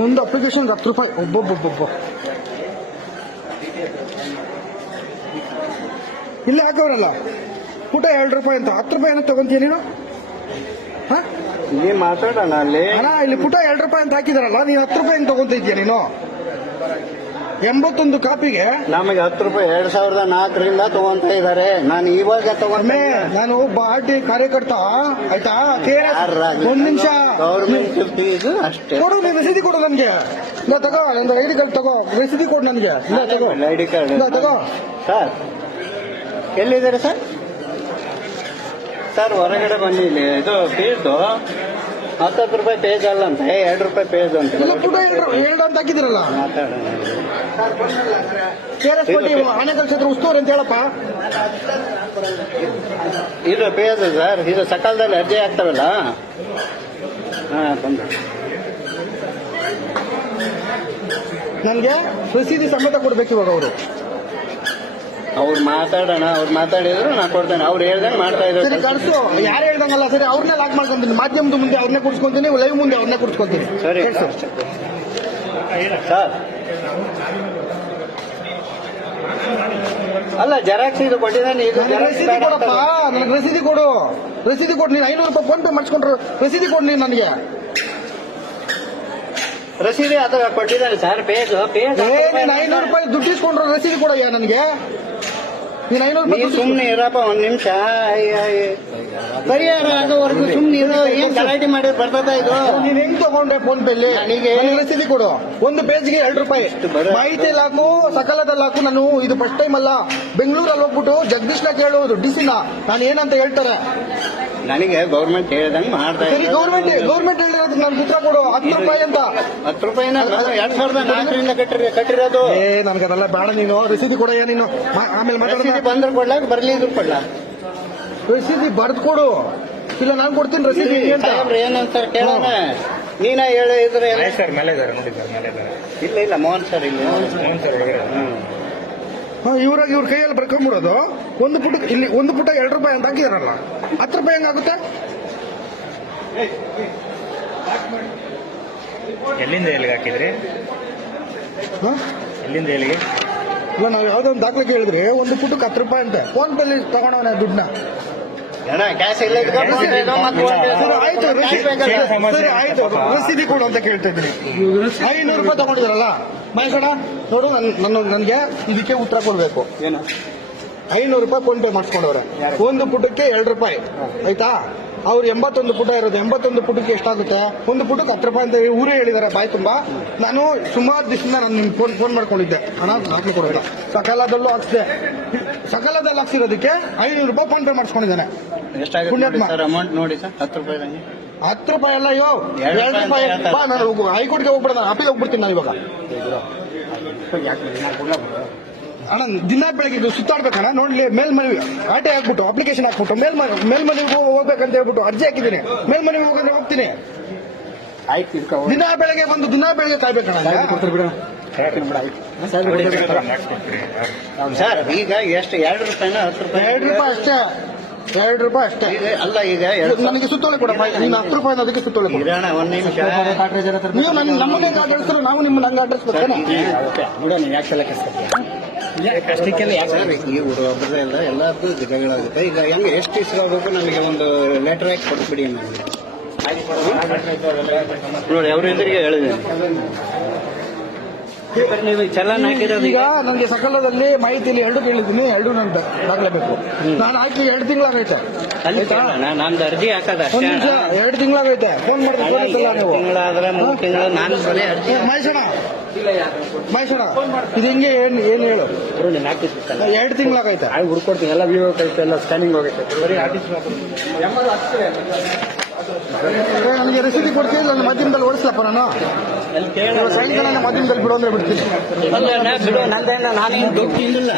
ಒಂದು ಅಪ್ಲಿಕೇಶನ್ಗೆ 10 ರೂಪಾಯಿ ಒಬ್ಬೊಬ್ಬೊಬ್ಬೊಬ್ಬ. ಇಲ್ಲಿ ಹಾಕವ್ರಲ್ಲ ಪುಟ 2 ರೂಪಾಯಿ ಅಂತ 10 ರೂಪಾಯಿ ಏನೋ ತಗೊಂತೀಯ ನೀನು? ನೀ ಮಾತಾಡೋಣ ಅಲ್ಲಿ ಅಣ್ಣ ಇಲ್ಲಿ ಪುಟ 2 ರೂಪಾಯಿ ಅಂತ ಹಾಕಿದಾರಲ್ಲ, ನೀನು 10 ರೂಪಾಯಿ ತಗೊಂತಿದ್ಯಾ ನೀನು? 81 ಕಾಪಿಗೆ ನಮಗೆ 10 ರೂಪಾಯಿ 2004ರಿಂದ ತಗೊಂತ ಇದಾರೆ. ನಾನು ಇವಾಗ ತಗೊಂಡೆ. ನಾನು ಒಬ್ಬ ಆರ್ಟಿ ಕಾರ್ಯಕರ್ತ ಆಯ್ತಾ. ಒಂದ್ ನಿಮಿಷ ಗೌರ್ಮೆಂಟ್ ಫೀಸ್ ಅಷ್ಟೇ. ಕೊಡು, ನೀನು ರಸೀದಿ ಕೊಡು ನನ್ಗೆ. ಇಲ್ಲ ತಗೋ, ನಂದು ಐಡಿ ಕಾರ್ಡ್ ತಗೋ, ರಸೀದಿ ಕೊಡು ನನ್ಗೆ. ಇಲ್ಲ ತಗೋ ಐಡಿ ಕಾರ್ಡ್. ಇಲ್ಲ ತಗೋ. ಸರ್ ಎಲ್ಲಿದ್ದಾರೆ ಸರ್? ಸರ್ ಹೊರಗಡೆ ಬನ್ನಿ. ಇಲ್ಲಿ ಇದು ಫೀಸು 10 ರೂಪಾಯಿ ಪೇಜ್ ಅಲ್ಲ ಅಂತ, 2 ರೂಪಾಯಿ ಪೇಜ್ ಅಂತ. ಪುಟ 2 ಅಂತ ಹಾಕಿದಿರಲ್ಲ. ಆನೆಕಲ್ ಕ್ಷೇತ್ರ ಉಸ್ತುವಾರಿ ಅಂತ ಹೇಳಪ್ಪ. ಇದು ಪೇಜ್ ಸರ್, ಇದು ಸಕಾಲದಲ್ಲಿ ಅರ್ಜಿ ಆಗ್ತಾವಲ್ಲ. ನನ್ಗೆ ರಸೀದಿ ಸಮೇತ ಕೊಡ್ಬೇಕು ಇವಾಗ ಅವರು. ಅವ್ರು ಮಾತಾಡೋಣ, ಅವ್ರು ಮಾತಾಡಿದ್ರು ನಾ ಕೊಡ್ತೇನೆ. ಅವ್ರು ಹೇಳ್ದಂಗೆ ಮಾಡ್ತಾ ಇದ್ದಾರೆ. ಕಳ್ಸು, ಯಾರು ಹೇಳ್ದಂಗಲ್ಲ. ಸರಿ, ಅವ್ರನ್ನೇ ಲಾಕ್ ಮಾಡ್ಕೊಂತೀನಿ. ಮಾಧ್ಯಮದ ಮುಂದೆ ಅವ್ರನ್ನೇ ಕುಡ್ಸ್ಕೊಂತೀನಿ, ಲೈವ್ ಮುಂದೆ ಅವ್ರನ್ನೇ ಕುಡ್ಸ್ಕೊಂತೀನಿ. ಸರಿ ಸರ್. ಅಲ್ಲ, ಜೆರಾಕ್ಸ್ ಇದು ಕೊಟ್ಟಿದ್ದಾನೆ. ಇದು ರಸೀದಿ ಕೊಡಪ್ಪ, ನನಗೆ ರಸೀದಿ ಕೊಡು. ರಸೀದಿ ಕೊಡು. ನೀನು 500 ರೂಪಾಯಿ ಫೋನ್ ಪೇ ಮಾಡಿಸ್ಕೊಂಡ್ರು ರಸೀದಿ ಕೊಡು ನೀನು ನನಗೆ. ರಸೀದಿ ಅದು ಕೊಟ್ಟಿದ್ದಾನೆ ಸರ್. ಪೇಜ್ ನೀನು 500 ರೂಪಾಯಿ ದುಡ್ಡು ಇಸ್ಕೊಂಡ್ರು ರಸೀದಿ ಕೊಡಯ್ಯ ನನಗೆ. ನೀನು 500 ರೂಪಾಯಿ ಸುಮ್ನೆ ಇರಪ್ಪ ಒಂದ್ ನಿಮಿಷ. ಪರಿಹಾರ ಆಗೋವರೆಗೂ ಸುಮ್ನೆ ಇರೋ. ಏನ್ ಗಲಾಟೆ ಮಾಡಿದ್ರೆ ಬರ್ತದ ಇದು? ನೀನ್ ಹೆಂಗ್ ತಗೊಂಡೆ ಫೋನ್ ಪೇಲಿ? ನನಗೆ ರಸೀದಿ ಕೊಡು. ಒಂದು ಪೇಜ್ಗೆ 2 ರೂಪಾಯಿ. ಮಾಹಿತಿಯಲ್ಲಿ ಹಾಕು, ಸಕಾಲದಲ್ಲಿ ಹಾಕು. ನಾನು ಇದು ಫಸ್ಟ್ ಟೈಮ್ ಅಲ್ಲ. ಬೆಂಗಳೂರಲ್ಲಿ ಹೋಗ್ಬಿಟ್ಟು ಜಗದೀಶ್ನ ಕೇಳೋದು ಡಿಸಿನ ನಾನು ಏನಂತ ಹೇಳ್ತಾರೆ. ನನಗೆ ಗೌರ್ಮೆಂಟ್ ಹೇಳ್ದಂಗೆ ಮಾಡ್ತಾ ಸರಿ, ಗೌರ್ಮೆಂಟ್ ಹೇಳಿರೋದಕ್ಕೆ ನಾನು ಉತ್ತರ ಕೊಡು. 10 ರೂಪಾಯಿ ಅಂತ. 10 ರೂಪಾಯಿನ 2004ರಿಂದ ಕಟ್ಟಿರೋದು. ನನಗೆ ಅದೆಲ್ಲ ಬೇಡ. ನೀನು ರಸೀದಿ ಕೊಡಯ್ಯ ನೀನು. ಆಮೇಲೆ ಮಾತಾಡ. ಬಂದ್ರೆ ಕೊಡ್ಲಾಕ ಬರ್ಲಿದ್ರು ಕೊಡ್ಲಾ? ರಸೀದಿ ಬರ್ದು ಕೊಡು. ಇಲ್ಲ ನಾನು ಕೊಡ್ತೀನಿ ರಸೀದಿ. ಏನಂತ ಕೇಳೋಣ. ನೀನ ಹೇಳಿದ್ರೆ ಸರ್ ಮೇಲೆ ಇದ್ದಾರೆ ನೋಡಿ ಸರ್, ಮೇಲೆ ಇದ್ದಾರೆ. ಇಲ್ಲ ಮೋಹನ್ ಸರ್ ಇಲ್ಲಿ. ಮೋಹನ್ ಸರ್ ಒಳಗಡೆ. ಇವ್ರಾಗ ಇವ್ರ ಕೈಯಲ್ಲಿ ಬರ್ಕೊಂಡ್ಬಿಡೋದು. ಒಂದು ಪುಟ ಇಲ್ಲಿ 2 ರೂಪಾಯಿ ಅಂತ ಹಾಕಿದಾರಲ್ಲ, 10 ರೂಪಾಯಿ ಹೆಂಗಾಗುತ್ತೆ? ಎಲ್ಲಿಂದ ಎಲ್ಲಿಗೆ ಹಾಕಿದ್ರಿ? ಎಲ್ಲಿಂದ ಎಲ್ಲಿಗೆ? ಇಲ್ಲ, ನಾವು ಯಾವ್ದೋ ಒಂದು ದಾಖಲೆ ಕೇಳಿದ್ರಿ. ಒಂದು ಪುಟಕ್ಕೆ 10 ರೂಪಾಯಿ ಅಂತೆ. ಫೋನ್ ಪೇಲಿ ತಗೊಂಡವನ ದುಡ್ಡನ್ನ. ಕ್ಯಾಶ್ ಇಲ್ಲ. ಆಯ್ತು, ರಸೀದಿ ಕೊಡು ಅಂತ ಕೇಳ್ತಾ ಇದ್ದೀನಿ. 500 ರೂಪಾಯಿ ತಗೊಂಡಿದ್ರಲ್ಲ ಮಹೇಶಣ್ಣ, ನೋಡು ನನ್ಗೆ ಇದಕ್ಕೆ ಉತ್ತರ ಕೊಡ್ಬೇಕು. ಏನು 500 ರೂಪಾಯಿ ಫೋನ್ ಪೇ ಮಾಡಿಸ್ಕೊಂಡವ್ರೆ. ಒಂದು ಪುಟಕ್ಕೆ 2 ರೂಪಾಯಿ ಆಯ್ತಾ? ಅವ್ರು 81 ಪುಟ ಇರೋದು. 81 ಪುಟಕ್ಕೆ ಎಷ್ಟಾಗುತ್ತೆ? ಒಂದು ಪುಟಕ್ಕೆ 10 ರೂಪಾಯಿ ಅಂತ ಊರೇ ಹೇಳಿದಾರೆ ಬಾಯ್ ತುಂಬಾ. ನಾನು ಸುಮಾರು ದಿವಸದಿಂದ ನಾನು ನಿಮ್ಗೆ ಫೋನ್ ಮಾಡ್ಕೊಂಡಿದ್ದೆ. ಹಣ ದಾಖಲೆ ಕೊಡೋಲ್ಲ. ಸಕಾಲದಲ್ಲೂ ಹಾಕ್ಸಿದೆ. ಸಕಾಲದಲ್ಲಿ ಹಾಕ್ಸಿರೋದಕ್ಕೆ 500 ರೂಪಾಯಿ ಫೋನ್ ಪೇ ಮಾಡಿಸ್ಕೊಂಡಿದ್ದಾನೆ. ಎಷ್ಟಾಗುತ್ತೆ ಸರ್ ಅಮೌಂಟ್ ನೋಡಿ ಸರ್? 10 ರೂಪಾಯಿ 10 ರೂಪಾಯಿ ಅಲ್ಲ, 2 ರೂಪಾಯಿ. ಬಾ, ನಾನು ಹೈಕೋರ್ಟ್ಗೆ ಹೋಗ್ಬಿಡ. ನಾನು ಅಪ್ಪಿಗೆ ಹೋಗ್ಬಿಡ್ತೀನಿ ನಾನು ಇವಾಗ. ಅಣ್ಣ ದಿನ ಬೆಳಗ್ಗೆ ಸುತ್ತಾಡ್ಬೇಕಣ್ಣ. ನೋಡ್ಲಿ, ಮೇಲ್ಮನವಿ ಆಟೆ ಹಾಕ್ಬಿಟ್ಟು ಅಪ್ಲಿಕೇಶನ್ ಹಾಕ್ಬಿಟ್ಟು ಮೇಲ್ಮನವಿಗೆ ಹೋಗ್ಬೇಕಂತ ಹೇಳ್ಬಿಟ್ಟು ಅರ್ಜಿ ಹಾಕಿದ್ದೀನಿ. ಮೇಲ್ಮನವಿ ಹೋಗಂದ್ರೆ ಹೋಗ್ತೀನಿ. ದಿನ ಬೆಳಗ್ಗೆ ಕಾಯ್ಬೇಕಣ್ಣ. ಸರ್ ಈಗ ಎಷ್ಟು? 2 ರೂಪಾಯಿನ 10 ರೂಪಾಯಿ? 2 ರೂಪಾಯಿ ಅಷ್ಟೇ. 2 ರೂಪಾಯಿ ಅಷ್ಟೇ. ಅಲ್ಲ, ಈಗ ನನಗೆ ಸುತ್ತೋಲೆ ಕೊಡಪ್ಪ. ನೀನು 10 ರೂಪಾಯಿ ಅದಕ್ಕೆ ಸುತ್ತೋಲೆ ಕೊಡ. ಒಂದ್ ನಿಮಿಷ. ನೀವು ನಮ್ಮನ್ನೇ ಗಾಡಿ ಆಡಿಸ್ರು, ನಾವು ನಿಮ್ಮನ್ನ ಹಂಗ ಆಡಿಸ್ಬೇಕೇನೆ. ಕಷ್ಟಕ್ಕೆಲ್ಲ ಈ ಒಬ್ಬರದೆಲ್ಲ ಎಲ್ಲದೂ ಜಗಳಾಗುತ್ತೆ. ಈಗ ಹೆಂಗೆ ಎಷ್ಟು ಇಸ್ಕೋಬೇಕು? ನನಗೆ ಒಂದು ಲೆಟರ್ ಹಾಕಿ ಕೊಟ್ಬಿಡಿ ನನಗೆ. ನೋಡಿ, ಅವ್ರ ಎದುರಿಗೆ ಹೇಳಿದೆ. ನೀವು ಚಲನ್ ಹಾಕಿರೋದು. ಈಗ ನನಗೆ ಸಕಾಲದಲ್ಲಿ ಮಾಹಿತಿಯಲ್ಲಿ 2 ಕೇಳಿದ್ದೀನಿ. 2 ನನ್ಗೆ ದಾಖಲೆಬೇಕು. ನಾನು ಹಾಕಿ 2 ತಿಂಗಳಾಗೈತೆ. ನಂದು ಅರ್ಜಿ ಹಾಕದ 2 ತಿಂಗಳಾಗೈತೆ. ಫೋನ್ ಮಾಡಿದ್ರೆ ತಿಂಗಳಾದ್ರೆ 3 ತಿಂಗಳು ನಾನು ಬರೀ ಅರ್ಜಿ. ಮಹೇಶಣ್ಣ ಇದು ಹಿಂಗೆ ಏನ್ ಹೇಳು? 2 ತಿಂಗಳಾಗೈತೆ. ಹುಡ್ಕೊಡ್ತೀನಿ. ಎಲ್ಲ ವಿವೋ ಕೈತೆ, ಎಲ್ಲ ಸ್ಕ್ಯಾನಿಂಗ್ ಹೋಗೈತೆ. ನನಗೆ ರಸೀದಿ ಕೊಡ್ತೀನಿ. ನನ್ನ ಮಾಧ್ಯಮದಲ್ಲಿ ಓಡಿಸ್ಲಪ್ಪ. ನಾನು ಸಾಯಂಕಾಲ ಮಾಧ್ಯಮದಲ್ಲಿ ಬಿಡು ಅಂದ್ರೆ ಬಿಡ್ತೀನಿ. ನಂದೇನ ನಾನೇನು ದುಡ್ಡು ಇಲ್ಲ.